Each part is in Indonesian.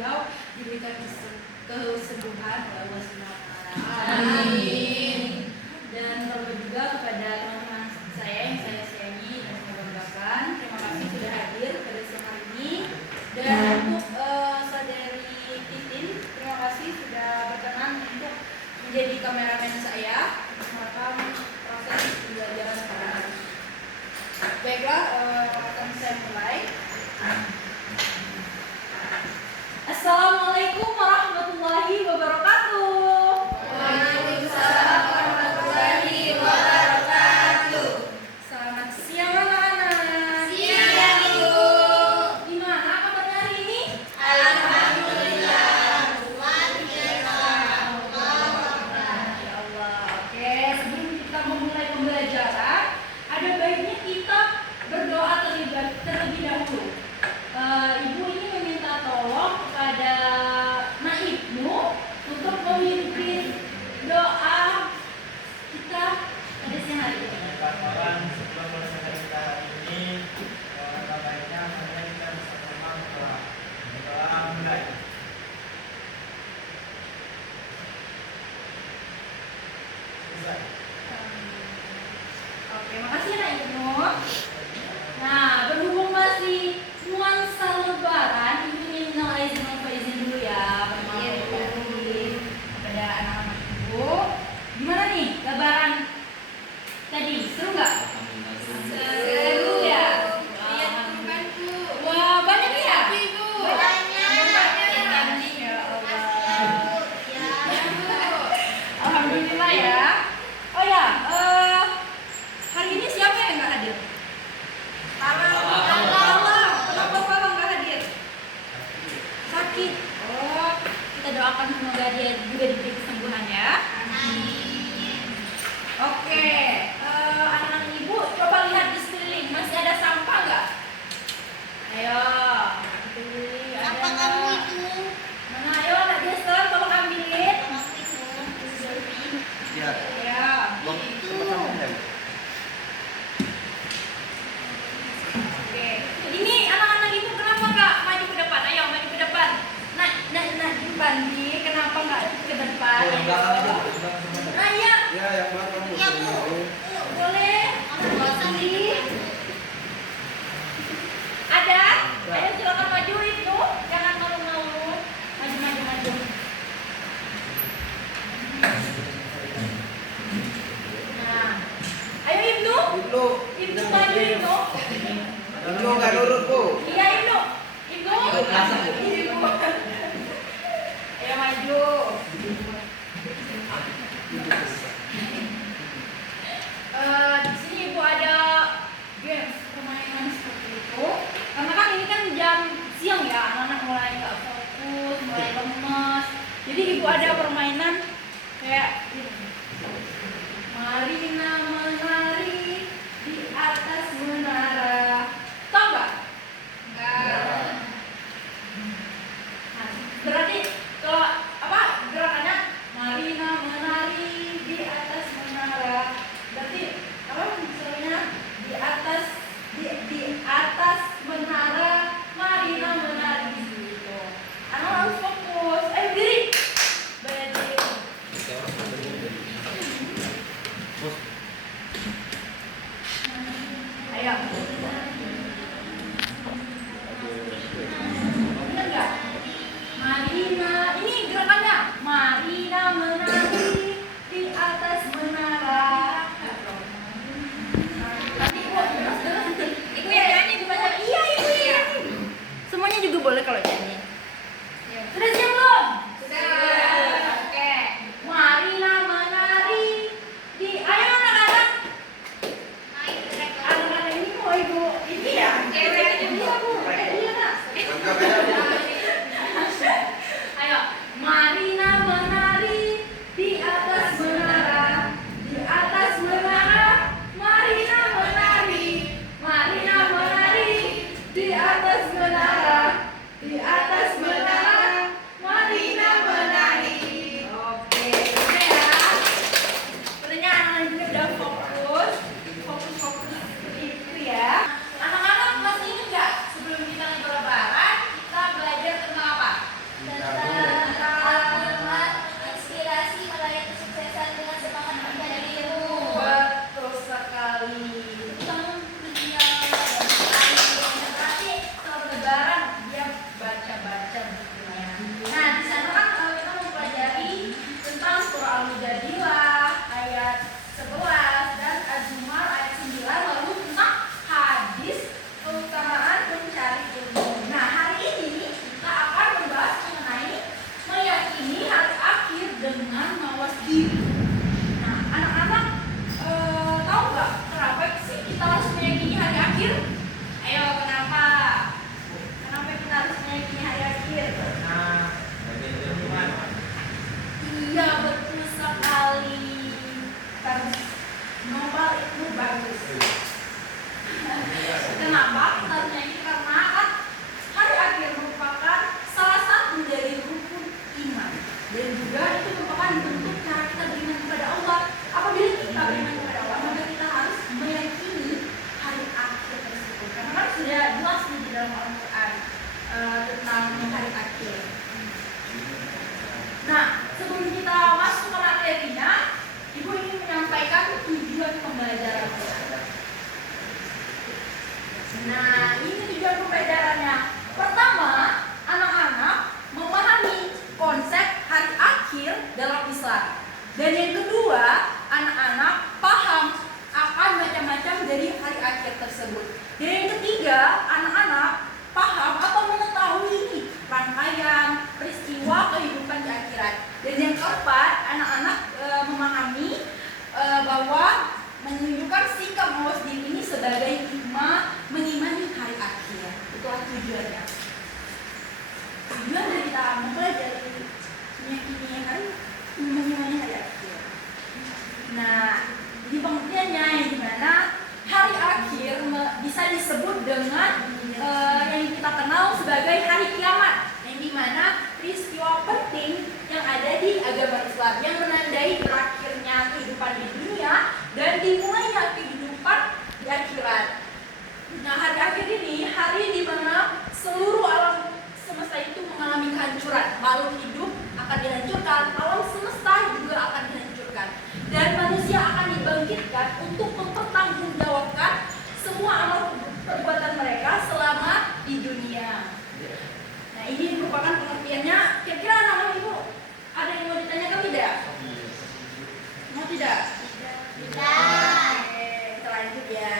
beliau diberikan kesembuhan oleh Allah Subhanahu wa Ta'ala. Amin. Dan terlebih juga kepada teman-teman saya yang saya sayangi dan saya banggakan. Terima kasih sudah hadir pada siang hari ini. Dan untuk saudari Titin, terima kasih sudah berkenan untuk menjadi kameramen saya untuk merekam proses pembelajaran sekarang. Baiklah, akan saya mulai. Assalamualaikum warahmatullahi wabarakatuh. Waalaikumsalam warahmatullahi wabarakatuh. Selamat siang anak-anak. Siang, Ibu. Gimana kabarnya hari ini? Alhamdulillah. Ya Allah. Oke, sebelum kita memulai pembelajaran, ada baiknya kita berdoa terlebih dahulu. Ibu ini meminta tolong kepada Naibnu untuk memimpin doa kita pada siang hari ini. Kawan sebelum melesaikan kita hari ini, baiknya marilah kita bersama-sama berdoa. Doa mulai. Selesai. Oke, makasih Naibnu. Nah, berhubung masih nuansa lebaran, Ibu ingin minal aizin wal faizin dulu ya. Perkenalkan kepada anak-anak Ibu. Gimana nih lebaran tadi? Seru nggak? Seru ya. Lihat temanku. Wah, banyak ya? Ibu. Banyak. Ya Allah. Alhamdulillah ya. Oh ya, hari ini siapa yang nggak hadir? Kenapa Falah nggak hadir? Sakit. Oh, kita doakan semoga dia juga diberi kesembuhan ya. Oke, anak-anak Ibu coba lihat di sekeliling, masih ada sampah nggak? Ayo, pilih. Apa kamu itu? Mana? Ayo, anak Jason, tolong ambilin. Ya. Ya. Oke. Ini anak-anak Ibu kenapa nggak maju ke depan? Ayo maju ke depan. Nah, Bandi, kenapa nggak ke depan? Yang belakang aja, yang belakang semuanya. Nah, iya. Ya, yang belakang. Ya, Bu. Boleh. Bandi. Ada? Ayo silakan maju itu. Jangan malu-malu. Maju. Nah. Ayo Ibnu. Ibnu maju Ibnu. Ibnu nggak nurut, Bu. Iya Ibnu. Ibnu. Ibnu. Ayo maju. Di sini Ibu ada games permainan seperti itu. Karena kan ini kan jam siang ya, anak-anak mulai nggak fokus, mulai lemes. Jadi Ibu ada permainan kayak ini. Marina menari di atas menara. Tahu nggak? Nggak. Nah, berarti kalau apa gerakannya Marina menari di atas menara. Berarti apa misalnya di atas menara Marina menari di situ. Anak harus fokus. Ayo diri. Berdiri. Ayo. Benar nggak? Marina, ini gerakannya. Marina menari di atas menara. Nanti Ibu ya nyanyi gimana? Iya Ibu ya. Semuanya juga boleh kalau nyanyi. Sudah siap belum? Sudah. Oke. Marina menari di ayo anak-anak. Anak-anak ini mau Ibu ini ya? Iya Bu. Iya nak. Ayo, Marina menari di atas menara, di atas menara, Marina menari, Marina menari di atas menara, di atas menara, bilang dari kita mempelajari ini hari namanya hari akhir. Nah, di pengertiannya yang dimana hari akhir bisa disebut dengan yang kita kenal sebagai hari kiamat, yang dimana peristiwa penting yang ada di agama Islam yang menandai berakhirnya kehidupan di dunia dan dimulainya kehidupan di akhirat. Nah, hari akhir ini hari di mana seluruh alam semesta itu mengalami kehancuran. Makhluk hidup akan dihancurkan, alam semesta juga akan dihancurkan, dan manusia akan dibangkitkan untuk mempertanggungjawabkan semua amal perbuatan mereka selama di dunia. Nah, ini merupakan pengertiannya. Kira-kira anak-anak ibu ada yang mau ditanyakan tidak? Mau tidak? Tidak. Oke, kita lanjut ya.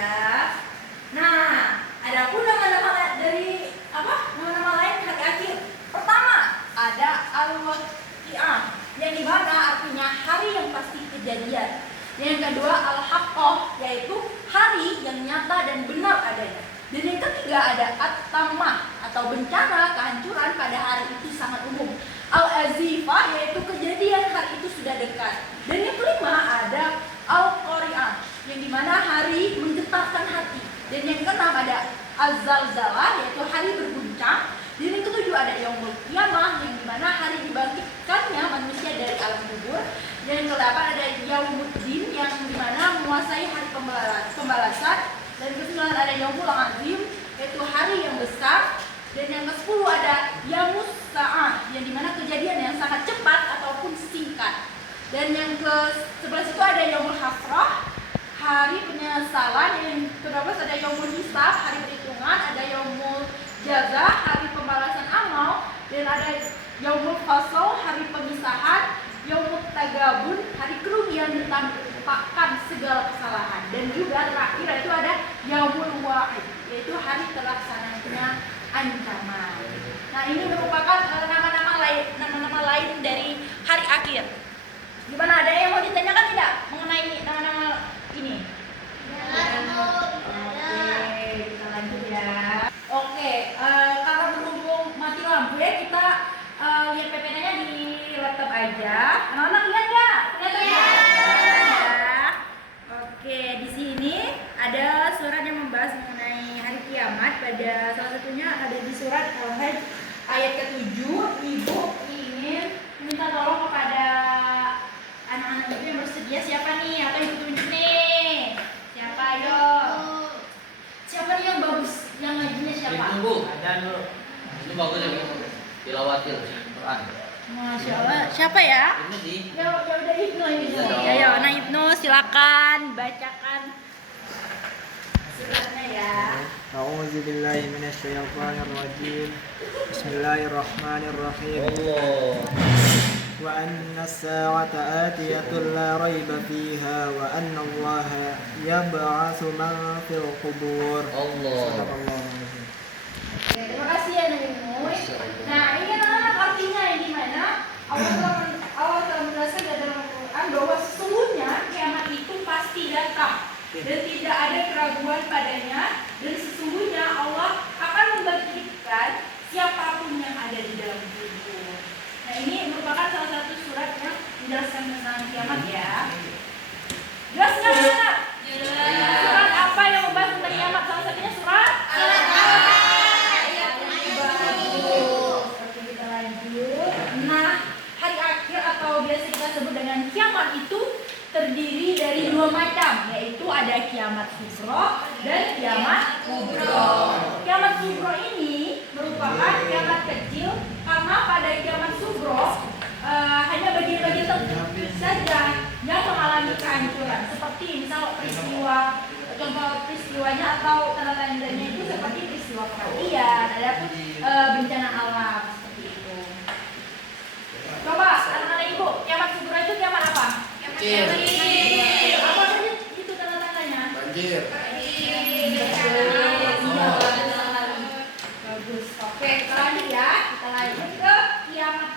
Nah, ada pun nama-nama dari nama-nama lain hari akhir. Pertama, ada al-waqi'ah, yang dimana artinya hari yang pasti kejadian. Yang kedua, al-haqqah, yaitu hari yang nyata dan benar adanya. Dan yang ketiga ada at-tamah, atau bencana kehancuran pada hari itu sangat umum. Al-azifah, yaitu kejadian hari itu sudah dekat. Dan yang kelima ada al-qari'ah, yang dimana hari menggetarkan hati. Dan yang keenam ada az-zalzalah, yaitu hari berguncang. Dan yang ketujuh ada yaumul qiyamah, yang dimana hari dibangkitkannya manusia dari alam kubur. Dan yang kedelapan ada yaumuddin, yang dimana menguasai hari pembalasan. Dan kesembilan ada yaumul azim, yaitu hari yang besar. Dan yang ke-10 ada yaumus sa'ah, yang dimana kejadian yang sangat cepat ataupun singkat. Dan yang ke-11 itu ada yaumul hasrah, hari penyesalan. Yang ke-12 ada yaumul hisab, hari perhitungan. Ada yaumul jaza, hari pembalasan amal. Dan ada yaumul fasl, hari pemisahan. Yaumul tagabun, hari kerugian dan melupakan segala kesalahan. Dan juga terakhir itu ada yaumul wa'id, yaitu hari terlaksananya ancaman. Nah, ini merupakan nama-nama lain dari hari akhir. Gimana, ada yang mau ditanyakan tidak mengenai nama-nama ini? Oke, kita lanjut ya. Oke, karena berhubung mati lampu ya, kita lihat PPT-nya di laptop aja. Anak-anak lihat nggak? Kelihatan ya? Oke, di sini ada surat yang membahas mengenai hari kiamat. Pada salah satunya ada di surat Al-Hajj ayat ke-7. Ibu ingin minta tolong kepada anak-anak ibu yang bersedia. Siapa nih? Atau ibu tunjuk nih? Siapa? Ayo. Siapa nih yang bagus? Yang ngajinya siapa? Ibu, Ada dulu. itu bagus ya, Bu. Tilawatil Quran. Masya Allah. Siapa ya? Ini sih. Ya udah Ibnu ini. Iya dong. Ayo, nah Ibnu silakan bacakan suratnya ya. A'udzu billahi minasyaitonir rajim. Bismillahirrahmanirrahim. Allah. Wa anna as-sa'ata atiyatun la raiba fiha wa anna Allaha yab'atsu man fil qubur. Allah. Sadaqallahu. Oke, terima kasih ya Ibnu. Nah, ini anak-anak artinya yang dimana Allah telah menjelaskan dalam Al-Quran bahwa sesungguhnya kiamat itu pasti datang dan tidak ada keraguan padanya, dan sesungguhnya Allah akan membangkitkan siapapun yang ada di dalam kubur. Nah, ini merupakan salah satu surat yang menjelaskan tentang kiamat ya. Jelas nggak? Surat apa yang membahas tentang kiamat? Salah satunya surat kiamat itu terdiri dari dua macam, yaitu ada kiamat sughra dan kiamat kubra. Kiamat sughra ini merupakan kiamat kecil karena pada kiamat sughra hanya bagian-bagian tertentu saja yang mengalami kehancuran, seperti misal contoh peristiwanya atau tanda-tandanya itu seperti peristiwa kematian, ada pun bencana alam seperti itu. Coba anak-anak ibu, kiamat sughra itu kiamat apa? Banjir. Apa saja itu tanda-tandanya? Banjir. Bagus. Oke, kita lanjut ya. Kita lanjut ke kiamat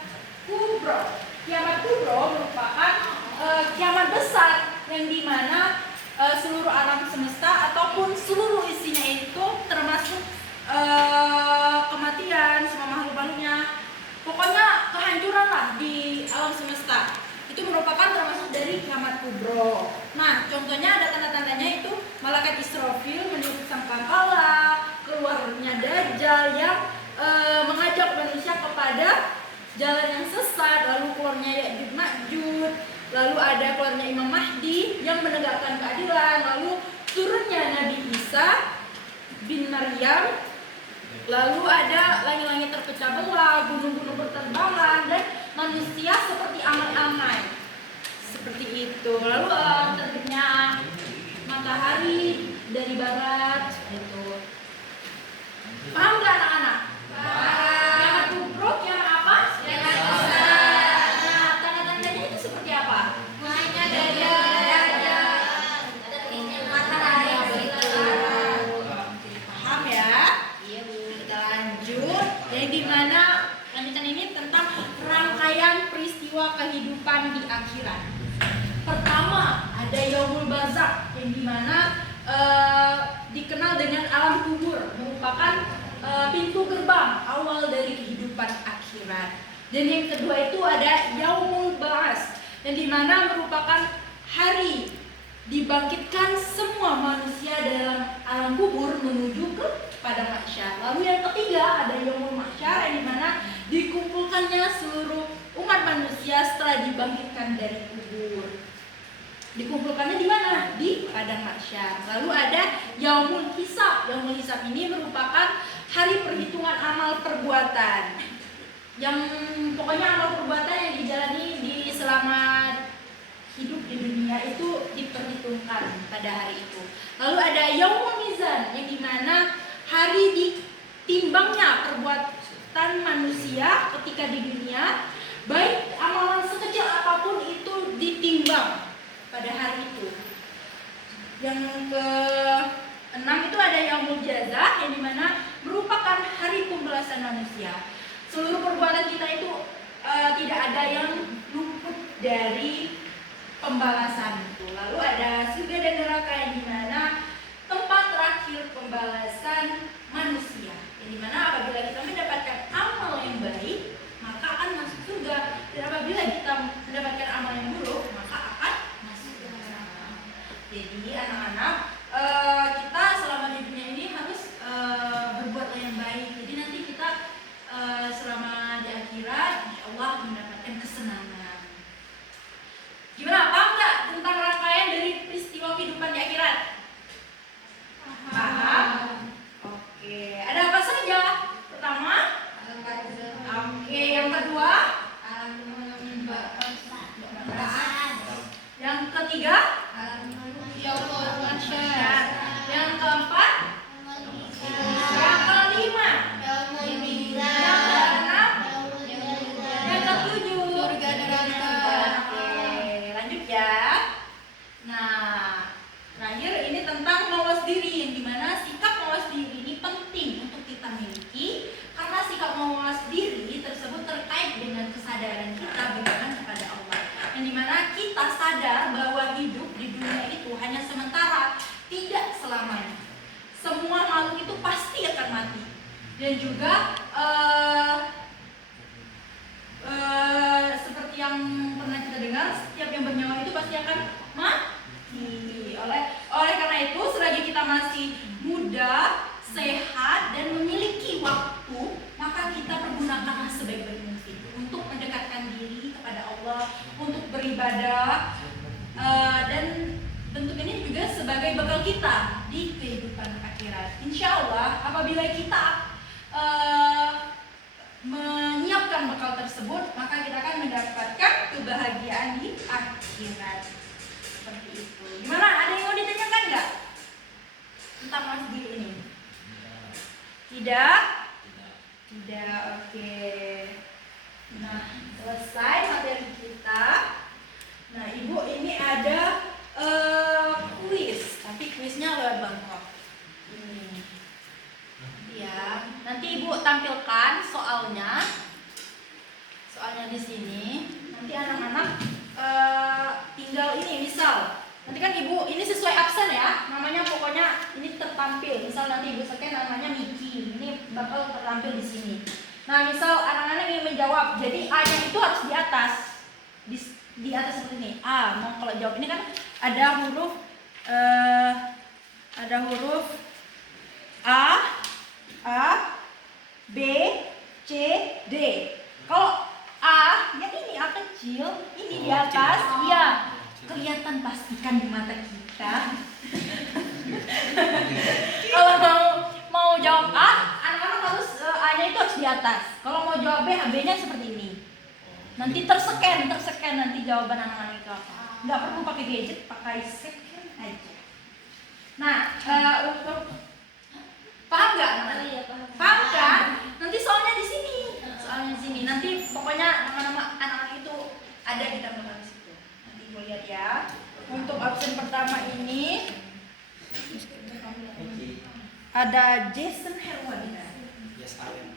kubro. Kiamat kubro merupakan kiamat besar yang dimana seluruh alam semesta ataupun seluruh isinya itu termasuk kematian, semua makhluk-makhluknya besar di alam semesta. Itu merupakan termasuk dari kiamat kubro. Nah, contohnya ada tanda-tandanya itu malaikat Israfil meniup sangkakala, keluarnya Dajjal yang mengajak manusia kepada jalan yang sesat, lalu keluarnya Ya'juj Ma'juj, lalu ada keluarnya Imam Mahdi yang menegakkan keadilan, lalu turunnya Nabi Isa bin Maryam, lalu ada langit-langit terpecah belah, gunung-gunung berterbangan, dan manusia seperti amai-amai. Seperti itu. Lalu terbitnya matahari dari barat, seperti itu. Paham nggak anak-anak? Kiamat kubro, kiamat apa? Kiamat besar. Nah, tanda-tandanya itu seperti apa? Mulainya dari terbitnya matahari dari barat. Paham ya? Iya Bu. Kita lanjut. Yang dimana lanjutan ini tentang rangkaian peristiwa kehidupan di akhirat. Pertama ada Yaumul Barzakh yang dimana dikenal dengan alam kubur, merupakan pintu gerbang awal dari kehidupan akhirat. Dan yang kedua itu ada Yaumul Ba'ats yang dimana merupakan hari dibangkitkan semua manusia dalam alam kubur menuju pada mahsyar. Lalu yang ketiga ada Yaumul Mahsyar yang dimana dikumpulkannya seluruh umat manusia setelah dibangkitkan dari kubur. Dikumpulkannya di mana? Di padang mahsyar. Lalu ada Yaumul Hisab. Yaumul Hisab ini merupakan hari perhitungan amal perbuatan. Yang pokoknya amal perbuatan yang dijalani di selama hidup di dunia itu diperhitungkan pada hari itu. Lalu ada Yaumul Mizan yang dimana hari ditimbangnya perbuatan manusia ketika di dunia, baik amalan sekecil apapun itu ditimbang pada hari itu. Yang ke-6 itu ada Yaumul Jazaa yang dimana merupakan hari pembalasan manusia. Seluruh perbuatan kita itu tidak ada yang luput dari pembalasan itu. Lalu ada surga dan neraka yang dimana tempat terakhir pembalasan manusia. Yang dimana apabila kita mendapatkan amal yang baik, maka akan masuk surga. Dan apabila kita mendapatkan amal yang buruk, maka akan masuk neraka. Jadi anak-anak, kita selama di dunia ini harus berbuat yang baik. Jadi nanti kita selama di akhirat, insya Allah mendapatkan kesenangan. Gimana? Paham nggak tentang rangkaian dari peristiwa kehidupan di akhirat? Paham? Oke. Ada apa saja? Pertama? Oke. Yang kedua? Yang ketiga? Yaumul Mahsyar. Yang keempat? Yang kelima? Yaumul Yang Mizan. keenam? Yaumul Yang ketujuh? Surga neraka. Oke, lanjut ya. Nah, terakhir ini tentang mawas diri, yang dimana sikap mawas diri ini penting untuk kita miliki karena sikap mawas diri tersebut terkait dengan kesadaran kita beriman kepada Allah. Yang dimana kita sadar bahwa hidup di dunia itu hanya sementara, tidak selamanya. Semua makhluk itu pasti akan mati. Dan juga seperti yang pernah kita dengar, setiap yang bernyawa itu pasti akan mati. Oleh karena itu, selagi kita masih muda, sehat, dan memiliki waktu, maka kita pergunakanlah sebaik-baik mungkin untuk mendekatkan diri kepada Allah, untuk beribadah, dan bentuk ini juga sebagai bekal kita di kehidupan akhirat. Insya Allah, apabila kita menyiapkan bekal tersebut, maka kita akan mendapatkan kebahagiaan di akhirat. Seperti itu. Gimana? Ada yang mau ditanyakan nggak tentang masjid ini? Tidak? Tidak. Oke. Nah, selesai materi kita. Nah, Ibu ini ada kuis, tapi kuisnya lewat Bangkok. Ini. Ya, nanti Ibu tampilkan soalnya. Soalnya di sini. Nanti anak-anak tinggal ini, misal nanti kan Ibu ini sesuai absen ya, namanya pokoknya ini tertampil. Misal nanti Ibu scan namanya Miki, ini bakal tertampil di sini. Nah, misal anak-anak ingin menjawab, jadi A-nya itu harus di atas. Di atas seperti ini. A, mau kalau jawab ini kan ada huruf A, B, C, D. Kalau A, yang ini A kecil, ini di atas, iya kelihatan pastikan di mata kita. Kalau mau jawab A, anak-anak harus A-nya itu harus di atas. Kalau mau jawab B, B-nya seperti ini. Nanti terscan nanti jawaban anak-anak itu apa. Nggak perlu pakai gadget, pakai scan aja. Nah, untuk paham nggak? Iya, paham. Paham kan? Nanti soalnya di sini. Nanti pokoknya nama-nama anak-anak itu ada di tambahkan di situ. Nanti gue lihat ya. Untuk absen pertama ini ada Jason Herwanda. Yes, I am.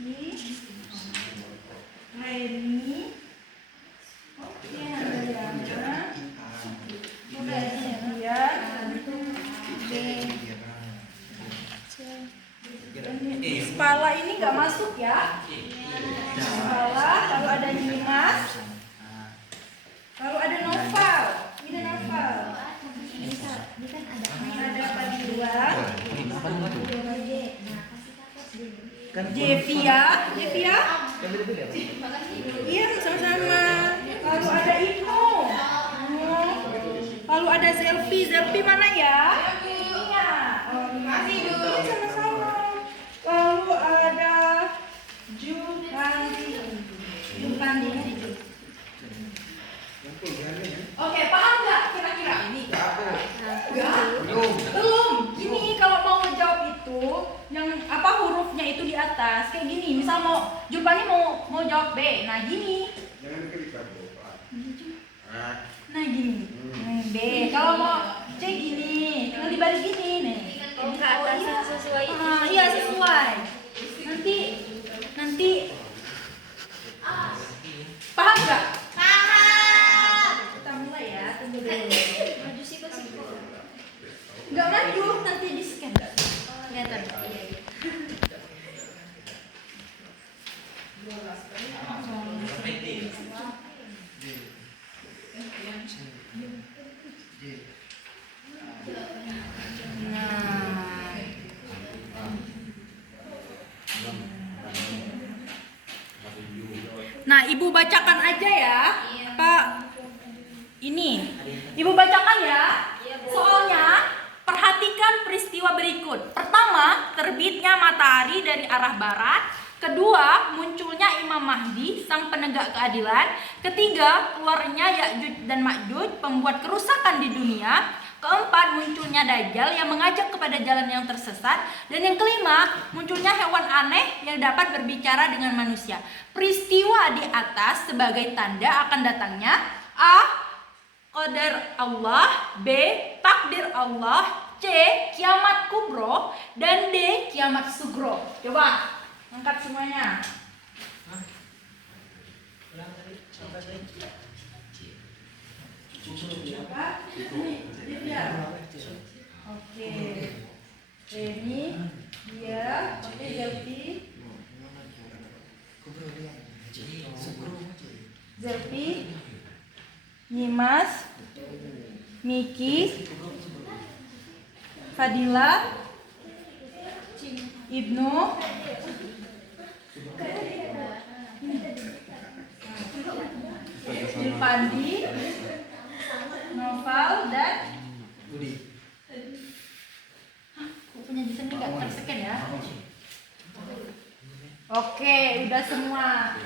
Niki, Reni, oke, Andriana, udah dia, Spala ini nggak masuk ya. Spala, lalu ada Nimas, lalu ada Noval, ini Noval, ada Padilla, Jevia, iya sama-sama. Lalu ada Ibnu, lalu ada Zelfi mana ya? Iya, sama-sama. Lalu ada Jukandi. Oke, paham nggak kira-kira ini? Belum. Gini, kalau mau ngejawab itu yang apa hurufnya itu di atas kayak gini. Misal Julpani mau jawab B. Nah, gini. Nah, gini. B. Kalau mau C gini. Tinggal dibalik gini nih. Kalau ke atas sesuai. Iya, sesuai. Nanti paham nggak? Paham. Kita mulai ya, tunggu dulu. Maju siko. Nggak maju, nanti di scan. Kelihatan. Iya. Nah, Ibu bacakan aja ya. Iya. Pak, ini Ibu bacakan ya. Iya, Bu. Soalnya perhatikan peristiwa berikut. Pertama, terbitnya matahari dari arah barat. Kedua, munculnya Imam Mahdi, sang penegak keadilan. Ketiga, keluarnya Ya'juj dan Ma'juj, pembuat kerusakan di dunia. Keempat, munculnya Dajjal yang mengajak kepada jalan yang tersesat. Dan yang kelima, munculnya hewan aneh yang dapat berbicara dengan manusia. Peristiwa di atas sebagai tanda akan datangnya A. Qadar Allah, B. Takdir Allah, C. Kiamat kubro, dan D. Kiamat sugro. Coba angkat semuanya. Apa? Ini dia. Oke. Ini dia. Oke, Zelfi, Nyimas, Miki, Fadila, Ibnu, Julpandi, Noval, dan punya desain ini nggak terseken ya? Oke, udah semua.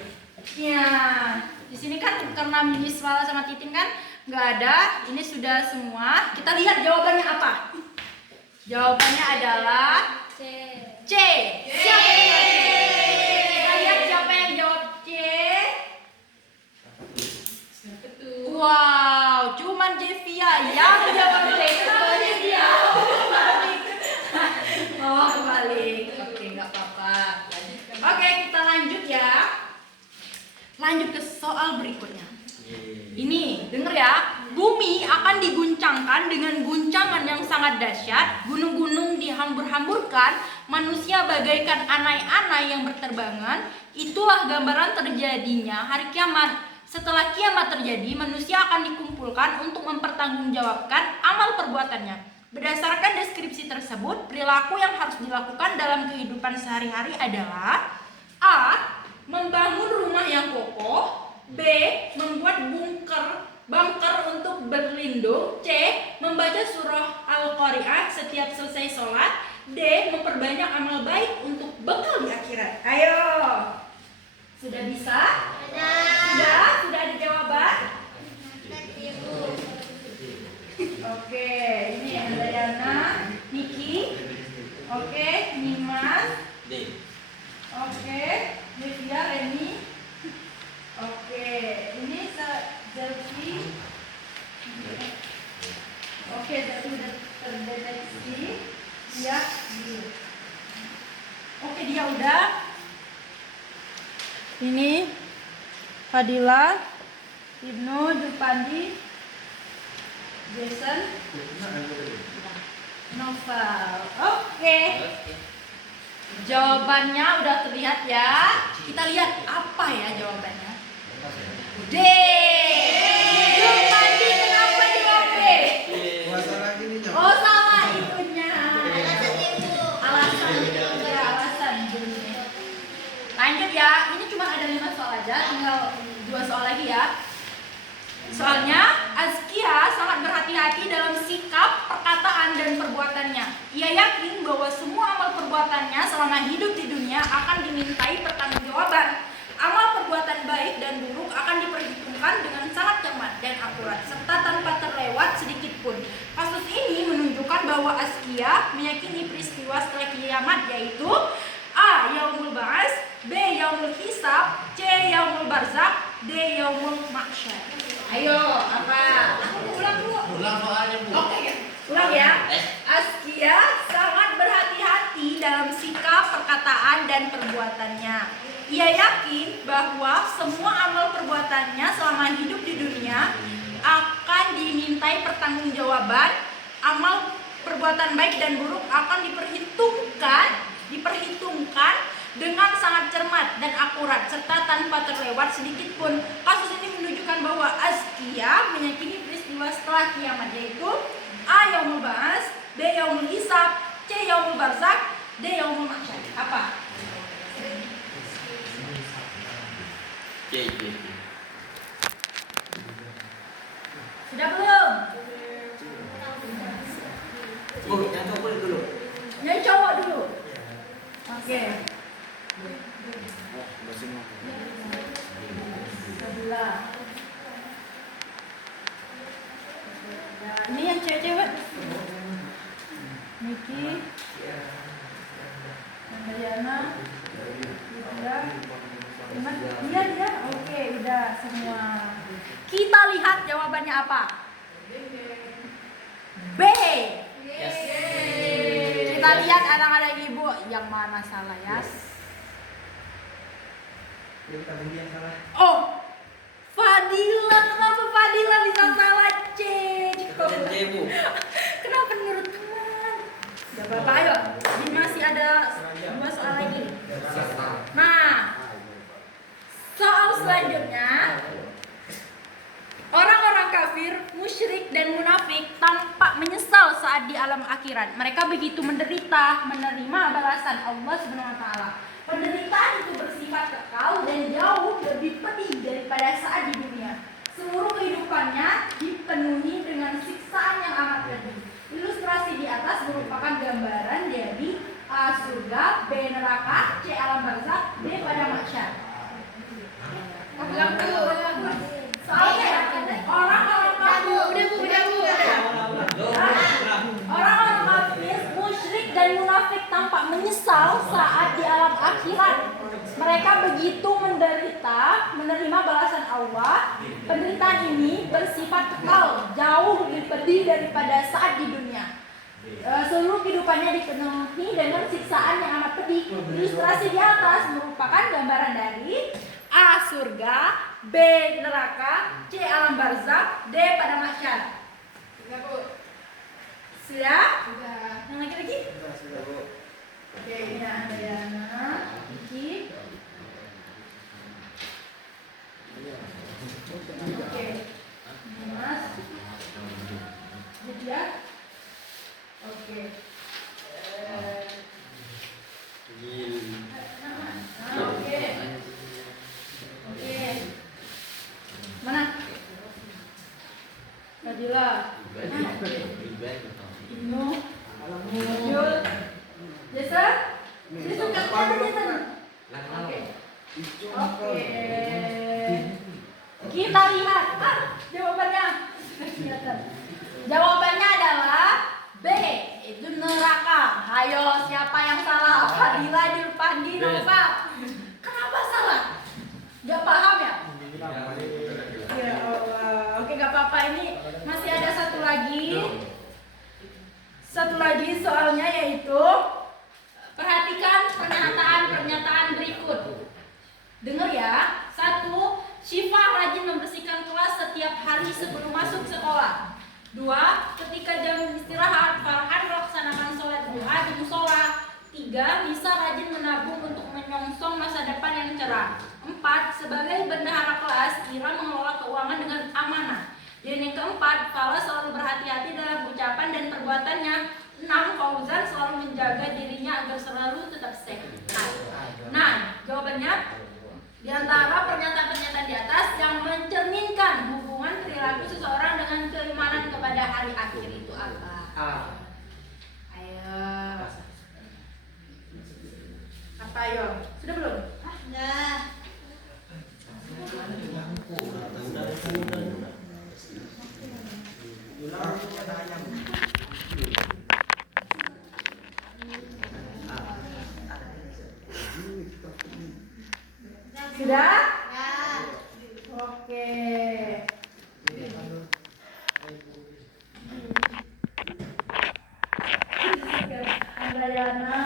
Ya, di sini kan karena Miss Fala sama Titin kan nggak ada. Ini sudah semua. Kita lihat jawabannya apa? Jawabannya adalah C. C. Siapa yang jawab C? Kita lihat siapa yang jawab C. Wow, cuman Jevia yang jawab C. Semuanya dia. Oh, kebalik. Oke, nggak apa-apa. Oke, kita lanjut ya. Lanjut ke soal berikutnya. Ini, denger ya. bumi akan diguncangkan dengan guncangan yang sangat dahsyat, gunung-gunung dihambur-hamburkan, manusia bagaikan anai-anai yang berterbangan. Itulah gambaran terjadinya hari kiamat. Setelah kiamat terjadi, manusia akan dikumpulkan untuk mempertanggungjawabkan amal perbuatannya. Berdasarkan deskripsi tersebut, perilaku yang harus dilakukan dalam kehidupan sehari-hari adalah A. Membangun rumah yang kokoh, B. Membuat bunker untuk berlindung, C. Membaca surah Al-Qari'ah setiap selesai sholat, D. Memperbanyak amal baik untuk bekal di akhirat. Ayo, sudah bisa? Sudah ada jawaban? Oke, ini ada Yana, Niki, oke, Nimas, oke, Livia, Reni. Oke, ini Zelfi. Oke, Zelfi sudah terdeteksi. Ya, oke, dia udah. Ini Fadila, Ibnu, Julpandi, Jason, Novel. Oke. Jawabannya udah terlihat ya. Kita lihat apa ya jawabannya. D. Julpandi kenapa jawab D? Oh, salah itunya. Alasan. Lanjut ya. Ini cuma ada 5 soal aja, tinggal 2 soal lagi ya. Soalnya Azkia sangat berhati-hati dalam sikap, perkataan, dan perbuatannya. Ia yakin bahwa semua amal perbuatannya selama hidup di dunia akan dimintai pertanggungjawaban. Amal perbuatan baik dan buruk akan diperhitungkan dengan sangat cermat dan akurat, serta tanpa terlewat sedikit pun. Kasus ini menunjukkan bahwa Azkia meyakini peristiwa setelah kiamat, yaitu A. Yaumul Ba'ats, B. Yaumul Hisab, C. Yaumul Barzakh, D. Yaumul Mahsyar. Ayo, apa? Aku ulang dulu. Ulang soalnya, Bu. Oke, ulang ya. Azkia sangat berhati-hati dalam sikap, perkataan, dan perbuatannya. Ia yakin bahwa semua amal perbuatannya selama hidup di dunia akan dimintai pertanggungjawaban. Amal perbuatan baik dan buruk akan diperhitungkan dengan sangat cermat dan akurat serta tanpa terlewat sedikit pun. Kasus ini menunjukkan bahwa Azkia meyakini peristiwa setelah kiamat, yaitu A. Yaumul Ba'ats, B. Yaumul Hisab, C. Yaumul Barzakh, D. Yaumul Mahsyar. Apa? C. Sudah belum? Bu, yang cowok dulu. Yang cowok dulu. Oke. Sebelah. Ini yang cewek-cewek. Niki, Mariana, dia. Oke, udah semua. Kita lihat jawabannya apa. B. Yes. Kita lihat anak-anak ibu yang mana salah ya. Oh, Fadila, kenapa Fadila bisa salah C? Bu. Kenapa menurut teman? Gak apa-apa, ayo. Ini masih ada 2 soal lagi. Nah, soal selanjutnya, orang-orang kafir, musyrik, dan munafik tampak menyesal saat di alam akhirat. Mereka begitu menderita, menerima balasan Allah Subhanahu wa taala. Penderitaan itu bersifat kekal dan jauh lebih pedih daripada saat di dunia. Seluruh kehidupannya dipenuhi dengan siksaan yang amat pedih. Ilustrasi di atas merupakan gambaran dari A. Surga, B. Neraka, C. Alam barzakh, D. Padang mahsyar. Soalnya ya, orang-orang kafir, orang-orang kafir, musyrik, dan munafik tampak menyesal saat di alam akhirat. Mereka begitu menderita, menerima balasan Allah. Penderitaan ini bersifat kekal, jauh lebih pedih daripada saat di dunia. Seluruh kehidupannya dipenuhi dengan siksaan yang amat pedih. Ilustrasi di atas merupakan gambaran dari A. surga, B. neraka, C. alam barzakh, D. padang mahsyar. Sudah, Bu. Sudah? Sudah. Yang lagi? Sudah, Bu. Oke, ini Handayana, Kiki. Oke, Mas. Jadi ya. Oke. Oke. Oke. Mana? Fadila. Ibnu. Yul. Jason. Jason kata Jason. Oke. Oke. Kita lihat jawabannya. Jawabannya adalah B. Itu neraka. Ayo, siapa yang salah? Fadila, Julpandi, Nova. Kenapa salah? Gak paham ya? Ya Allah. Oke, gak apa-apa. Ini masih ada satu lagi. Satu lagi soalnya yaitu perhatikan pernyataan berikut. Dengar ya. 1. Syifa rajin membersihkan kelas setiap hari sebelum masuk sekolah. 2. Ketika jam istirahat, Farhan melaksanakan sholat duha di musola. 3. Nisa rajin menabung untuk menyongsong masa depan yang cerah. 4. Sebagai bendahara kelas, Ira mengelola keuangan dengan amanah. Dan yang keempat, Fala selalu berhati-hati dalam ucapan dan perbuatannya. 6. Fauzan selalu menjaga dirinya agar selalu tetap sehat. Nah, jawabannya di antara pernyataan-pernyataan di atas yang mencerminkan hubungan perilaku seseorang dengan keimanan kepada hari akhir itu apa? Ayo. Apa ayo? Sudah belum? Nah. Sudah? Ya. Oke. Andayana,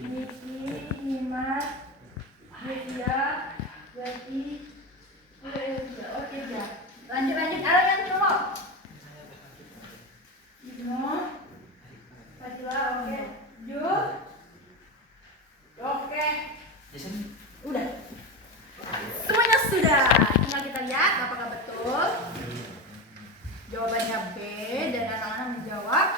Niki, Nimas, Devia, Yati, oke ya. Lanjut ada yang belum? Ibnu, Fadila, oke. Jul, oke. Udah. Semuanya sudah. Tinggal kita lihat apakah betul. Jawabannya B dan anak-anak menjawab.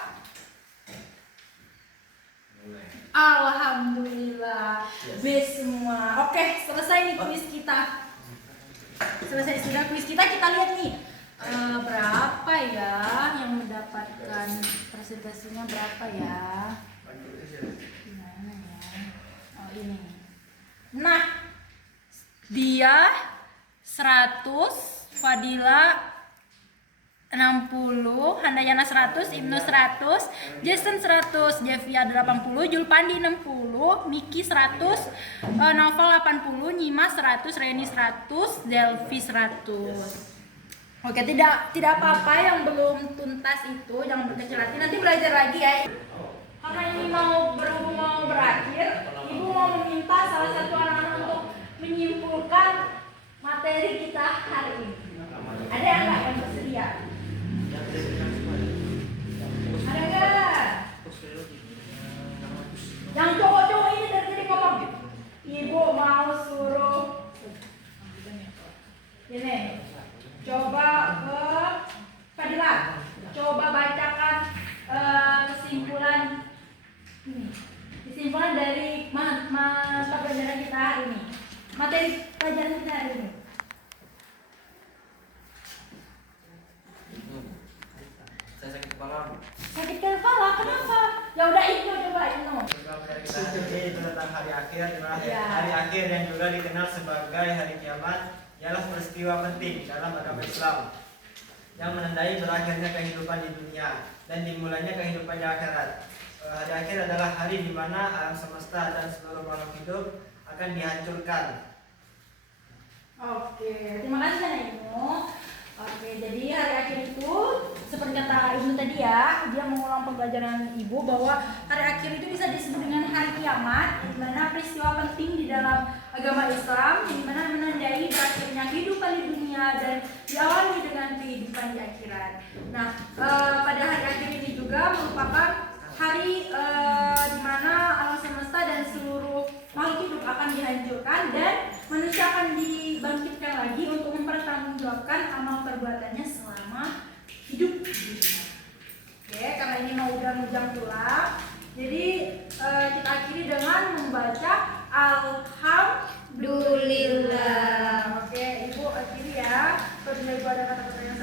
Alhamdulillah. B semua. Oke, selesai nih kuis kita. Selesai sudah kuis kita. Kita lihat nih. Berapa ya yang mendapatkan presentasinya berapa ya? Gimana ya? Oh ini. Nah, dia 100, Fadila 60, Handayana 100, Ibnu 100, Jason 100, Devia 80, Julpandi 60, Miki 100, Novel 80, Nyima 100, Reni 100, Delvi 100. Oke, tidak apa-apa yang belum tuntas itu, jangan berkecil hati. Nanti belajar lagi ya. Karena ini berhubung mau berakhir, Ibu mau meminta salah satu anak-anak untuk menyimpulkan materi kita hari ini. Ada yang nggak yang bersedia? Ada nggak? Yang cowok-cowok ini dari tadi ngomong, Ibu mau suruh ini. Coba ke Fadila, coba bacakan kesimpulan ini. Kesimpulan dari mata pelajaran kita hari ini. Materi pelajaran kita hari ini. Saya sakit kepala. Sakit kepala, kenapa? Ya udah itu coba itu. Itu tentang hari akhir, Ya. hari akhir yang juga dikenal sebagai hari kiamat ialah peristiwa penting dalam agama Islam yang menandai berakhirnya kehidupan di dunia dan dimulainya kehidupan di akhirat. Hari akhir adalah hari di mana alam semesta dan seluruh makhluk hidup akan dihancurkan. Oke, terima kasih Ibu. Oke, jadi hari akhir itu seperti kata Ibu tadi ya, dia mengulang pembelajaran Ibu bahwa hari akhir itu bisa disebut dengan hari kiamat, di mana peristiwa penting di dalam agama Islam, di mana menandai berakhirnya kehidupan di dunia dan diawali dengan kehidupan di akhirat. Nah, pada hari akhir ini juga merupakan hari di mana alam semesta dan seluruh makhluk hidup akan dihancurkan dan manusia akan dibangkitkan lagi untuk mempertanggungjawabkan amal perbuatannya selama hidup di dunia. Oke, karena ini mau udah menjam pula, jadi kita akhiri dengan membaca Alhamdulillah. Oke, Ibu akhiri ya. Kalau Ibu ada kata-kata